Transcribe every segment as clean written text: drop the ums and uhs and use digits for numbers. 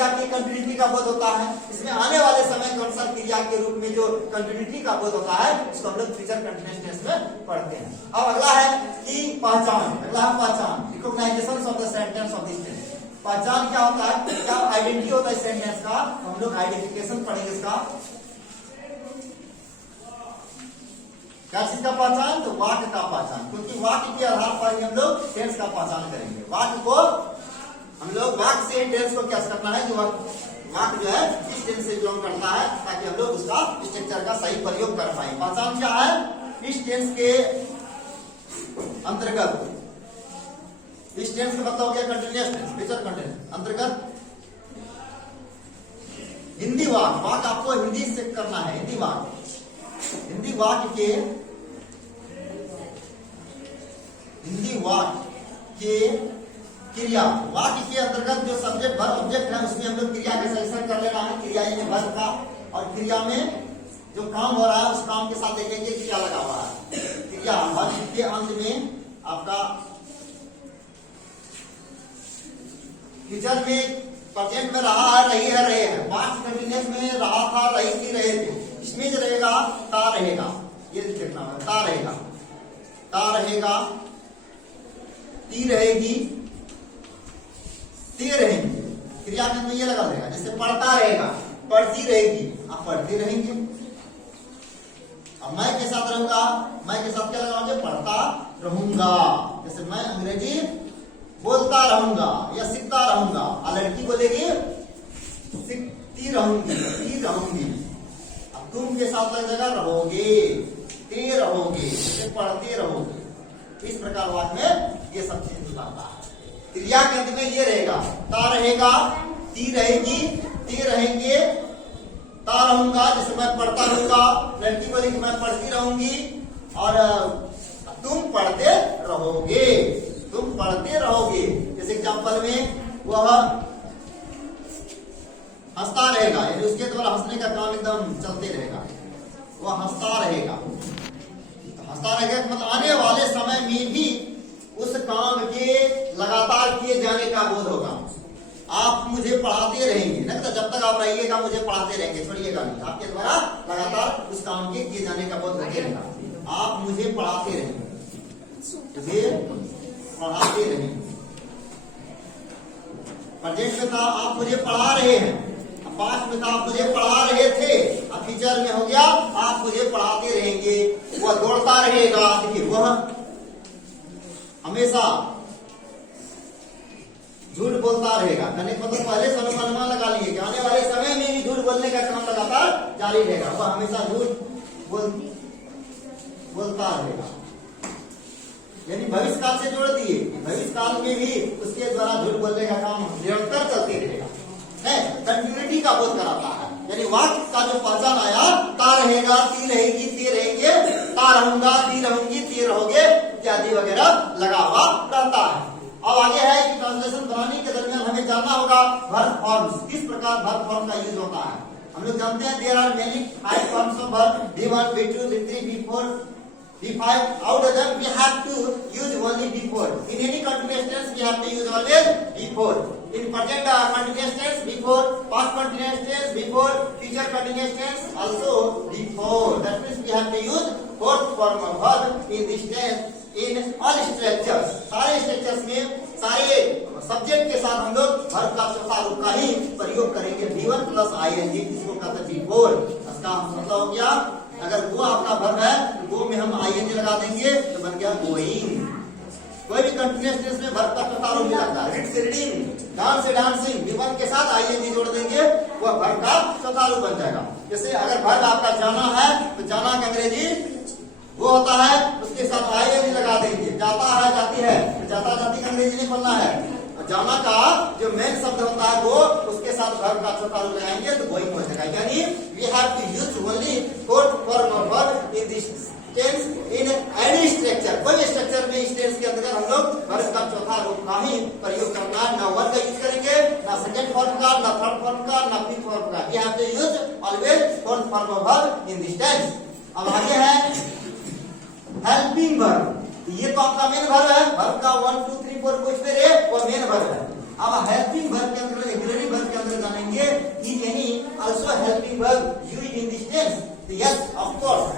क्रिया की कंटिन्यूटी का बोध होता है। इसमें आने वाले समय कौन सा क्रिया के रूप में जो कंटिन्यूटी का बोध होता है उसको हम लोग फ्यूचर कंटिन्यूअस टेंस में पढ़ते हैं। अब अगला है कि पहचान, अगला है पहचान, recognization of the sentence of this tense. पहचान क्या होता है, क्या आइडेंटिटी होता है सेंटेंस का, हम लोग आइडेंटिफिकेशन पढ़ेंगे इसका। क्या चीज का पहचान, तो वाक्य का पहचान, क्योंकि वाक्य के आधार पर ही हम लोग टेंस का पहचान करेंगे। वाक्य को हम लोग वाक्य से टेंस को क्या करना है, जो वाक्य जो है किस टेंस से बिलोंग करता है, ताकि हम लोग उसका स्ट्रक्चर का सही प्रयोग कर पाए। पहचान क्या है, इस टेंस के अंतर्गत, इस टेंस का मतलब हो गया कंटिन्यूअस टेंस, फ्यूचर कंटिन्यूअस अंतर्गत हिंदी वाक्य, वाक्य आपको हिंदी से करना है, हिंदी वाक्य, हिंदी वाक्य के क्रिया, वाक्य के अंतर्गत जो सब्जेक्ट वर्ब ऑब्जेक्ट है उसमें हम लोग क्रिया का सिलेक्शन कर लेना है। क्रिया यानी वर्ब का, और क्रिया में जो काम हो रहा है उस काम के साथ देखेंगे क्रिया लगा हुआ है। क्रिया वर्ब के अंत में आपका फ्यूचर में, प्रेजेंट में रहा है, रही है, रहे हैं, पास्ट कंटिन्यूअस में रहा था, रही थी, रहे थे, इसमें जो रहेगा ता रहेगा, ये देखना है, ता रहेगा, ता रहेगा, ती रहेगी, ते रहेंगे, क्रिया में ये लगा रहेगा। जैसे पढ़ता रहेगा, पढ़ती रहेगी, आप पढ़ते रहेंगे। अब मैं के साथ रहूंगा, मैं के साथ क्या लगाओगे, पढ़ता रहूंगा। जैसे मैं अंग्रेजी बोलता रहूंगा या सीखता रहूंगा, और लड़की बोलेगी सीखती रहूंगी, सीखती रहूंगी। अब तुम के साथ लग जाएगा रहोगे, ते रहोगे, पढ़ते रहोगे। इस प्रकार वाक्य में ये सब चीज बताता है। क्रिया के अंत में ये रहेगा, ता रहेगा, ती रहेगी, ते रहेंगे, ता रहूंगा, जैसे मैं पढ़ता रहूंगा, लड़की बोलेगी मैं पढ़ती रहूंगी, और तुम पढ़ते रहोगे, तुम पढ़ते रहोगे। जैसे एग्जाम्पल में वह हंसता रहेगा, यानी उसके द्वारा हंसने का काम एकदम चलते रहेगा, वह हंसता रहेगा। हंसता रहेगा मतलब आने वाले समय में भी उस काम के लगातार किए जाने का बोध होगा। आप मुझे पढ़ाते रहेंगे, ना तो जब तक आप रहिएगा मुझे पढ़ाते रहेंगे, छोड़िएगा नहीं, आपके द्वारा लगातार उस काम के किए जाने का बोध होते रहेगा। आप मुझे पढ़ाते रहेंगे, मुझे पढ़ाते रहेंगे। प्रेजेंट में था आप मुझे पढ़ा रहे हैं, पास्ट में था आप मुझे पढ़ा रहे थे, अब फ्यूचर में हो गया आप मुझे पढ़ाते रहेंगे। वह दौड़ता रहेगा, देखिए वह हमेशा झूठ बोलता रहेगा, कहने का मतलब पहले से अनुमान लगा लिए कि आने वाले समय में भी झूठ बोलने का काम लगातार जारी रहेगा। वह हमेशा झूठ बोलता रहेगा, यानी भविष्य काल से जोड़ दिए, भविष्य काल में भी उसके द्वारा झूठ बोलने का काम निरंतर चलते रहेगा। कंटिन्यूटी का बोध कराता है, यानी वाक्य का जो पहचान आया, ता रहेगा, ती रहेगी, ते रहेंगे, ता रहूंगा, ती रहूंगी, ते रहोगे इत्यादि वगैरह लगा हुआ रहता है। अब आगे है कि ट्रांसलेशन बनाने के दरमियान हमें जानना होगा वर्ब फॉर्म्स, किस प्रकार वर्ब फॉर्म का यूज होता है। हम लोग जानते हैं there are many 5 forms of verb, V1, V2, V3, V4, V5. Out of them we have to use only V4. In any continuous tense we have to use always V4. In present continuous tense V4, past continuous tense V4, future continuous tense also V4. That means we have to use fourth form of verb in this tense in all structures. सारे structures में सारे subject के साथ हम लोग verb का चौथा रूप का ही प्रयोग करेंगे, V1 प्लस ing, जिसको कहते हैं V4। इसका मतलब हो गया अगर वो आपका वर्ब है तो वो में हम ing लगा देंगे तो बन गया गोइंग। कोई भी कंटिन्यूअस टेंस में वर्ब का चौथा रूप मिलता है, रीड से रीडिंग, डांस से डांसिंग, V1 के साथ ing जोड़ देंगे, वह वर्ब का चौथा रूप बन जाएगा। जैसे अगर वर्ब आपका जाना है तो जाना का अंग्रेजी वो होता है, उसके साथ ing लगा देंगे। जाता है, जाती है, तो जाता जाती का अंग्रेजी नहीं बोलना है। जाना का जो मेन शब्द होता है वो, उसके साथ वर्ब का चौथा रूप लगाएंगे तो गोइंग हो जाएगा। यानी we have to use only fourth form of verb in this tense in any structure. कोई स्ट्रक्चर में इस टेंस के अंदर हम लोग वर्ब का चौथा रूप का ही प्रयोग करना है। ना वर्ब का यूज करेंगे, ना सेकंड फॉर्म का, ना थर्ड फॉर्म का, ना फिफ्थ फॉर्म का। We have to use always fourth form of verb in this tense. अब आगे है हेल्पिंग वर्ब। ये तो आपका मेन वर्ब है, वर्ब का 1 2 3 4 कुछ पे रे वो मेन वर्ब है। अब हेल्पिंग वर्ब के अंदर, ऑक्सिलरी वर्ब के अंदर जाने Yes, of course.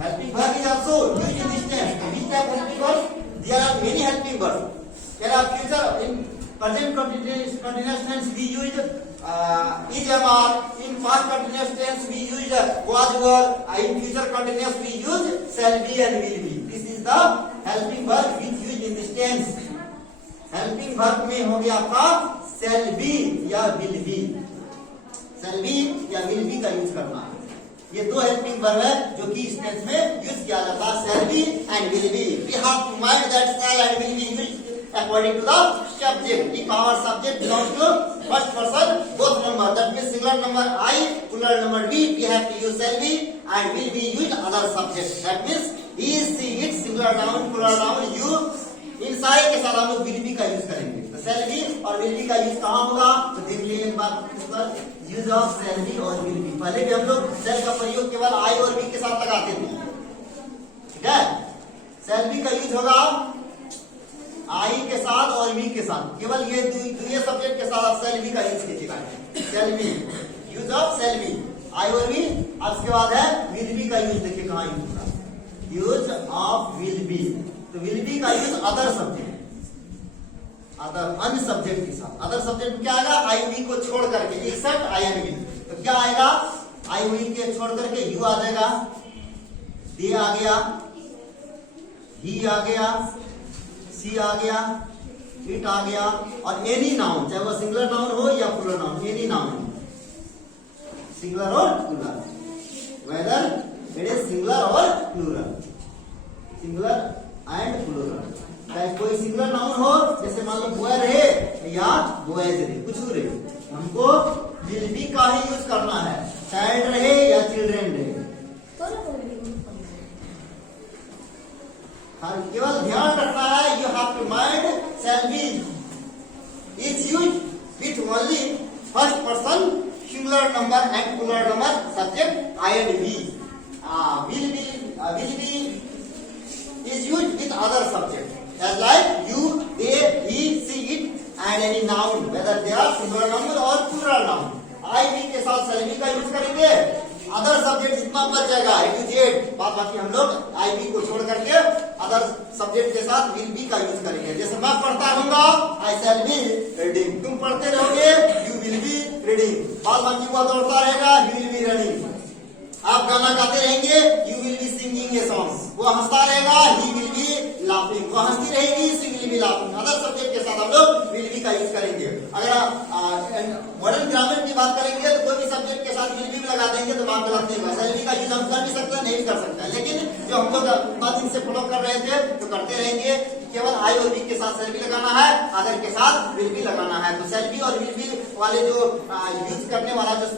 Helping verb is also used in this tense. Which type of helping verb? There are many helping verbs. There are future in present continuous tense we use is MR. In past continuous tense we use was were. In future continuous we use shall be and will be. This is the helping verb which used in this tense. Helping verb में हो गया आपका shall be या will be. shall be या will be का use करना है. ये दो हेल्पिंग वर्ब है जो कि इस टेंस में यूज किया जाता है, shall be and will be. We have to mind that shall and will be used according to the subject. If our subject belongs to first person, both number, that means singular number I, plural number we have to use shall be and will be used other subject. That means he, she, it, singular noun, plural noun, you, इन सारे के साथ हम लोग will be का use करेंगे. तो shall be और will be का यूज कहाँ होगा? तो देख लीजिए एक बात, इस पर यूज ऑफ shall be और will be. पहले भी हम लोग shall का प्रयोग केवल I और be के साथ लगाते थे, ठीक है. shall be का यूज होगा I के साथ और be के साथ, केवल ये दो सब्जेक्ट के साथ आप shall be का यूज कीजिएगा. shall be, use of shall be, I और be. अब इसके बाद है will be का यूज. देखिए कहाँ यूज होगा, यूज ऑफ will be. तो विल बी का यूज अदर सब्जेक्ट, अदर अन्य सब्जेक्ट के साथ. अदर सब्जेक्ट क्या आएगा? आई वी को छोड़ करके, एक्सेप्ट आई एंड वी. तो क्या आएगा? आई वी के छोड़ करके यू आ जाएगा, दे आ गया, ही आ गया, सी आ गया, इट आ गया, और एनी नाउन, चाहे वो सिंगुलर नाउन हो या plural noun, any noun, singular और plural, whether it is singular और प्लूरल, सिंगुलर एंड प्लूरल. चाहे कोई सिंगुलर नाउन हो, जैसे मान लो बॉय रहे या बॉयज रहे, कुछ भी रहे, हमको विल बी का ही यूज करना है. चाइल्ड रहे या चिल्ड्रेन रहे, केवल ध्यान रखना है. You have to mind shall be is use with only first person singular number and plural number subject I and we. Will be is used with other subject as like you, they, he, she, it and any noun, whether they are singular noun or plural noun. I भी के साथ shall be का use करेंगे. Other subject जितना बच जाएगा A to Z, बाद बाकी हम लोग I भी को छोड़ करके अदर सब्जेक्ट के साथ will be का यूज करेंगे. जैसे मैं पढ़ता रहूंगा I shall be reading, तुम पढ़ते रहोगे you will be reading, बाद बाकी वो दौड़ता रहेगा he will be running. आप गाना गाते रहेंगे you will be singing a song, वो हंसता रहेगा he will be laughing, वो हंसती रहेगी she will be laughing. Other subject के साथ हम लोग will be का यूज करेंगे. अगर मॉडर्न ग्रामर की बात करेंगे तो कोई भी सब्जेक्ट के साथ will be लगा देंगे तो बात गलत नहीं होगा. shall be का यूज हम कर भी सकते हैं, नहीं भी कर सकते हैं, लेकिन जो हम लोग बात इनसे फॉलो कर रहे थे तो करते रहेंगे. केवल आई और बी के साथ shall be लगाना है, अदर के साथ will be लगाना है. तो shall be और will be वाले जो यूज करने वाला जो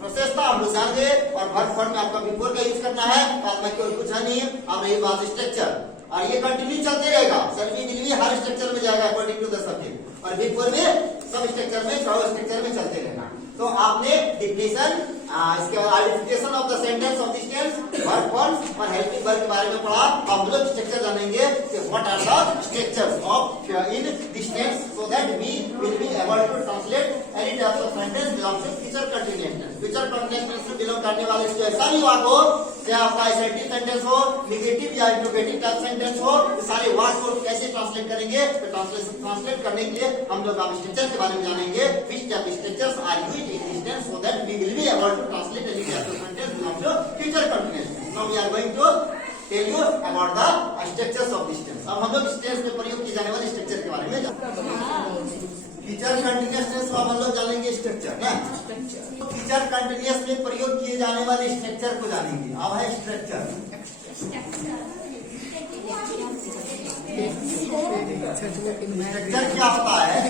प्रोसेस था हम लोग जान गए. और वर्ब फॉर्म में आपका बिफोर का यूज करना है, बाद में कोई कुछ है नहीं. अब रही बात स्ट्रक्चर, और ये कंटिन्यू चलते रहेगा. shall be will be her structure में जाएगा अकॉर्डिंग टू द सब्जेक्ट, और बिफोर में सब स्ट्रक्चर में, सब स्ट्रक्चर में चलते रहेगा. तो आपने डिफिनेशन, इसके बाद identification of the sentence of this tense, verb forms और हेल्पिंग वर्ब के बारे में पढ़ा. हम लोग स्ट्रक्चर जानेंगे कि what are the structures of in this tense, so that we will be able to translate any types of sentence belong to future continuous tense. Future continuous tense से belong करने वाले जो ऐसा भी वाक्य हो, चाहे आपका एसेंटिव सेंटेंस हो, नेगेटिव या इंट्रोगेटिव टाइप सेंटेंस हो, ये सारे वाक्य को कैसे ट्रांसलेट करेंगे. तो ट्रांसलेट करने के लिए हम लोग अब स्ट्रक्चर के बारे में जानेंगे. which type of structures are used in this tense, so that we will be able to translate any type of sentence belong to future continuous tense. Now we are going to tell you about the structures of this tense. अब हम लोग इस tense में प्रयोग किए जाने वाले structure के बारे में जानेंगे. फ्यूचर कंटीन्यूअस टेंस में हम लोग जानेंगे स्ट्रक्चर ना. फ्यूचर कंटीन्यूअस में प्रयोग किए जाने वाले स्ट्रक्चर को जानेंगे. अब है स्ट्रक्चर. स्ट्रक्चर क्या होता है?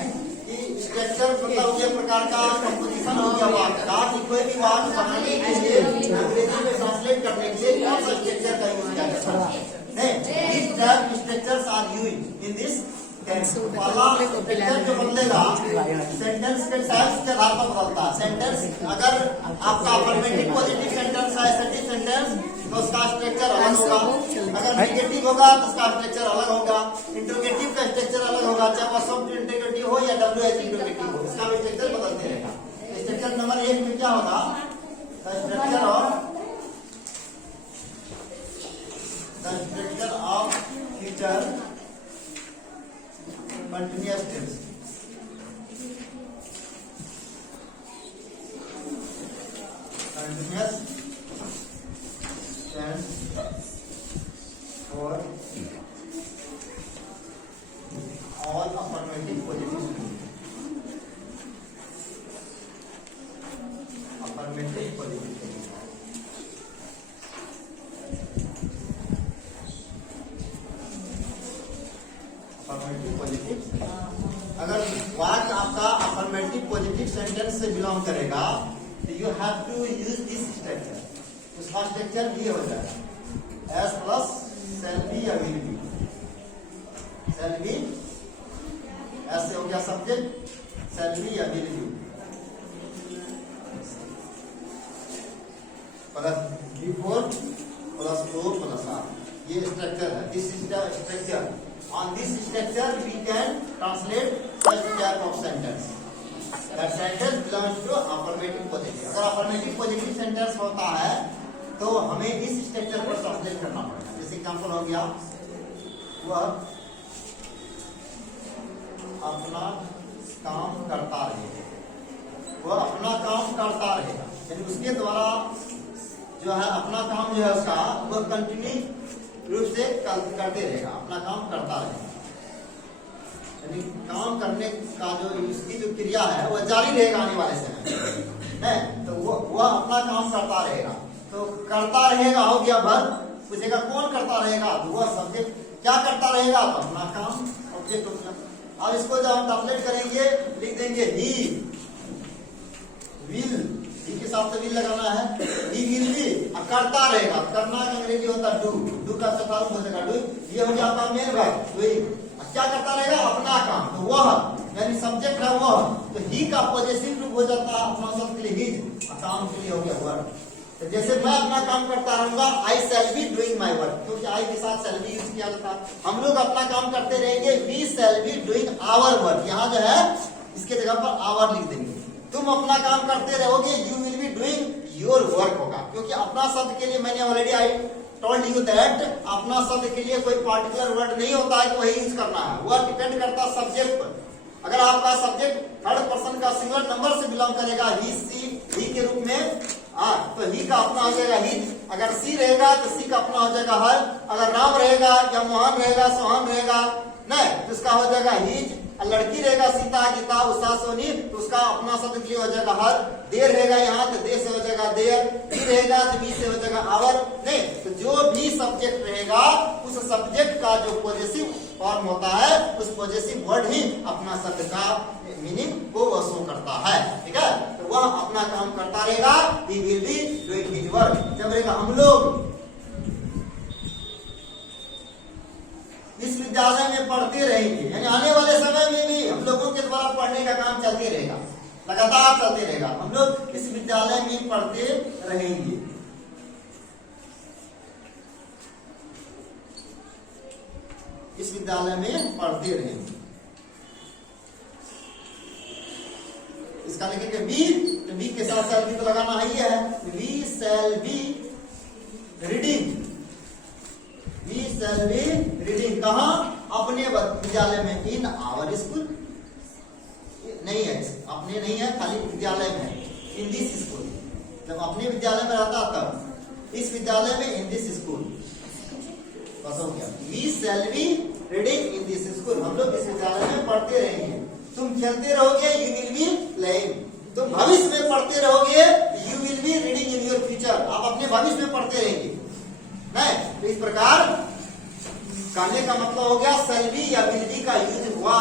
स्ट्रक्चर मतलब ये प्रकार का कंपोजिशन हो गया वाक्य का, कि कोई भी वाक्य बनाने के लिए, अंग्रेजी में ट्रांसलेट करने के लिए कौन सा स्ट्रक्चर का यूज किया जाता है. These type structures are used in this tense. पहला स्ट्रक्चर जो बदलेगा सेंटेंस के टाइप्स के आधार पर बदलता है. सेंटेंस अगर आपका अफर्मेटिव पॉजिटिव सेंटेंस है, एसर्टिव सेंटेंस, तो उसका स्ट्रक्चर अलग होगा. अगर नेगेटिव होगा तो उसका स्ट्रक्चर अलग होगा. इंट्रोगेटिव का स्ट्रक्चर अलग होगा, चाहे वह सॉफ्ट इंट्रोगेटिव हो या WH इंट्रोगेटिव हो, इसका भी स्ट्रक्चर बदलते रहेगा. स्ट्रक्चर नंबर 1 में क्या होगा? Structure of continuous tense for all affirmative positive affirmative positive affirmative positive. अगर वाक्य आपका अफर्मेटिव पॉजिटिव सेंटेंस से बिलोंग करेगा तो you have to use this structure. उसका स्ट्रक्चर ये हो जाएगा एस प्लस सेल बी या विल बी। सेल बी ऐसे हो गया सब्जेक्ट, सेल बी या will be plus V four plus O plus R. ये स्ट्रक्चर है। This is the structure. On this structure we can translate such type of sentence. That sentence belongs to affirmative positive. अगर affirmative positive sentence होता है तो हमें इस structure पर translate करना पड़ेगा। जैसे एग्जाम्पल हो गया वह अपना काम करता रहेगा, वह अपना काम करता रहेगा, यानी उसके द्वारा जो है अपना काम जो है उसका वह कंटिन्यू रूप से करते रहेगा, अपना काम करता रहेगा। यानी काम करने का जो इसकी जो क्रिया है वह जारी रहेगा आने वाले समय है। तो वह अपना काम करता रहेगा। तो करता रहेगा हो गया वर्ब। पूछेगा कौन करता रहेगा तो वह सब्जेक्ट क्या करता रहेगा तो अपना काम ऑब्जेक्ट हो गया। अब इसको जब हम ट्रांसलेट करेंगे लिख देंगे ही विल, ही के साथ विल लगाना है। ही विल बी करता रहेगा। करना का अंग्रेजी होता है डू, डू का चौथा रूप हो जाएगा डू। ये हो गया आपका मेन वर्ब डूइंग। क्या करता रहेगा अपना काम, तो वह यानी सब्जेक्ट है वह। तो ही का पॉजेसिव रूप हो जाता है अपना शब्द के लिए हिज, काम के लिए हो गया वर्ब। तो जैसे मैं अपना काम करता रहूंगा I shall be doing my work, क्योंकि आई के साथ शैल बी यूज किया जाता। हम लोग अपना काम करते रहेंगे we shall be doing our work. यहाँ जो है इसके जगह पर आवर लिख देंगे। तुम अपना काम करते रहोगे you will be doing your work होगा। क्योंकि अपना शब्द के लिए मैंने already I told you that अपना शब्द के लिए कोई पार्टिकुलर वर्ड नहीं होता है कि वही यूज करना है। वह डिपेंड करता है सब्जेक्ट पर। अगर आपका सब्जेक्ट थर्ड पर्सन का सिंगल नंबर से बिलोंग करेगा ही सी ही के रूप में तो ही का अपना हो जाएगा हिज। अगर सी रहेगा तो सी का अपना हो जाएगा हर। अगर राम रहेगा या मोहन रहेगा सोहन रहेगा नहीं तो उसका हो जाएगा हिज। लड़की रहेगा सीता गीता उषा सोनी तो उसका अपना शब्द के लिए हो जाएगा हर। देर रहेगा यहाँ तो दे से हो जाएगा देर। बी रहेगा तो बी से हो जाएगा आवर। नहीं तो जो भी सब्जेक्ट रहेगा उस सब्जेक्ट का जो पॉजेसिव फॉर्म होता है उस पॉजेसिव वर्ड ही अपना शब्द का मीनिंग को वो शो करता है। ठीक है, तो वह अपना काम करता रहेगा। He will be doing his work. जब रहेगा हम लोग इस विद्यालय में पढ़ते रहेंगे, यानी आने वाले समय में भी हम लोगों के द्वारा पढ़ने का काम चलते रहेगा, लगातार चलते रहेगा। हम लोग इस विद्यालय में पढ़ते रहेंगे। इस विद्यालय में पढ़ते रहेंगे। इसका लिखेंगे बी, तो बी के साथ शैल बी तो लगाना ही है। We shall be reading, we shall be reading. कहाँ? अपने विद्यालय में। इन आवर स्कूल नहीं है, अपने नहीं है, खाली विद्यालय में है। इन दिस स्कूल, जब अपने विद्यालय में रहता तब इस विद्यालय में इन दिस स्कूल बस हो गया। We shall be reading in this school. हम लोग इस विद्यालय में पढ़ते रहेंगे। तुम खेलते रहोगे यू विल बी प्लेइंग। तुम भविष्य में पढ़ते रहोगे you will be reading in your future. आप अपने भविष्य में पढ़ते रहेंगे। नहीं तो इस प्रकार कहने का मतलब हो गया शैल बी या विल बी का यूज हुआ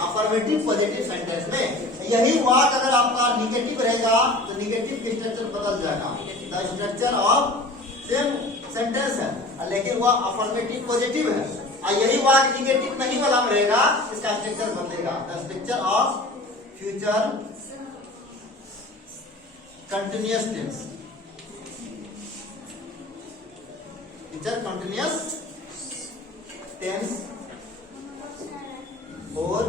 अफर्मेटिव पॉजिटिव सेंटेंस में। यही वाक्य अगर आपका निगेटिव रहेगा तो निगेटिव का स्ट्रक्चर बदल जाएगा। The structure of same sentence है लेकिन वह अफर्मेटिव पॉजिटिव है। और यही वाक्य निगेटिव नहीं वाला में रहेगा, इसका स्ट्रक्चर बदलेगा। The structure of future continuous tense, future continuous tense और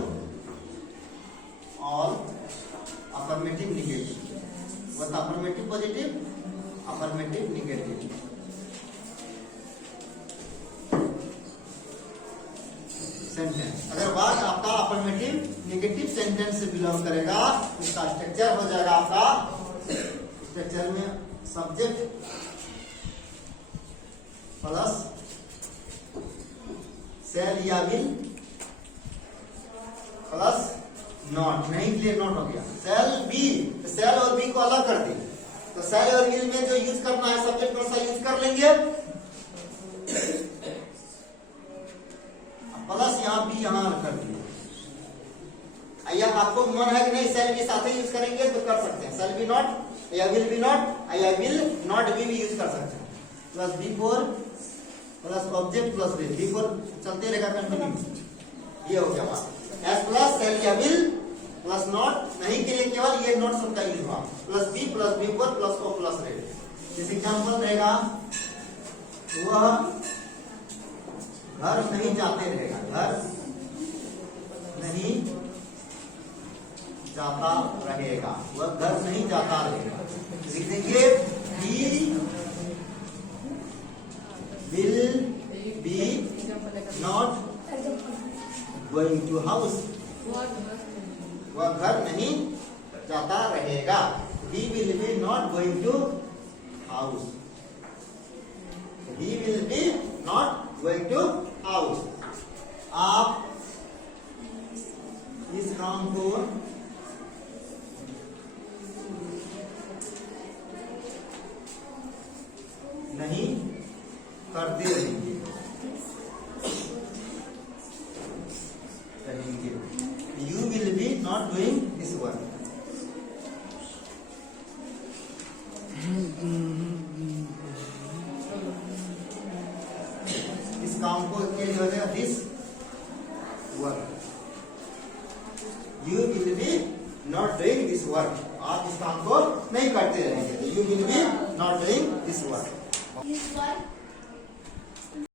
ऑल अफर्मेटिव निगेटिव। वह affirmative positive affirmative negative. Sentence अगर वाक्य आपका अफर्मेटिव निगेटिव सेंटेंस से बिलोंग करेगा, इसका स्ट्रक्चर हो जाएगा आपका स्ट्रक्चर में सब्जेक्ट प्लस शैल या विल प्लस नॉट, नहीं क्लियर नॉट हो गया, शैल बी, शैल और बी को अलग कर दी, तो शैल और विल में जो यूज करना है सब्जेक्ट वर्सा यूज कर लेंगे, प्लस यहाँ बी यहाँ कर दिए। या आपको मन है कि नहीं शैल बी साथ ही यूज करेंगे तो कर सकते हैं, शैल बी नॉट या विल बी नॉट या विल नॉट बी भी यूज कर सकते हैं। Plus V four plus object plus will, V four चलते रहेगा कंटिन्यू, ये हो गया बात। एस प्लस शैल या विल प्लस नॉट नहीं के लिए केवल ये नॉट शब्द का यूज हुआ, plus V four plus O plus read. इस एग्जाम्पल रहेगा वह घर नहीं जाते रहेगा, घर नहीं जाता रहेगा, वह घर नहीं जाता रहेगा। लिख देंगे he will be not going to house, वह घर नहीं जाता रहेगा, he will be not going to house, he will be not going to house। आप इस काम को नहीं करते रहेंगे, you will be not doing this work। इस काम को क्या हो गया, this work, you will be not doing this work, आप इस काम को नहीं करते रहेंगे, you will be not doing this work।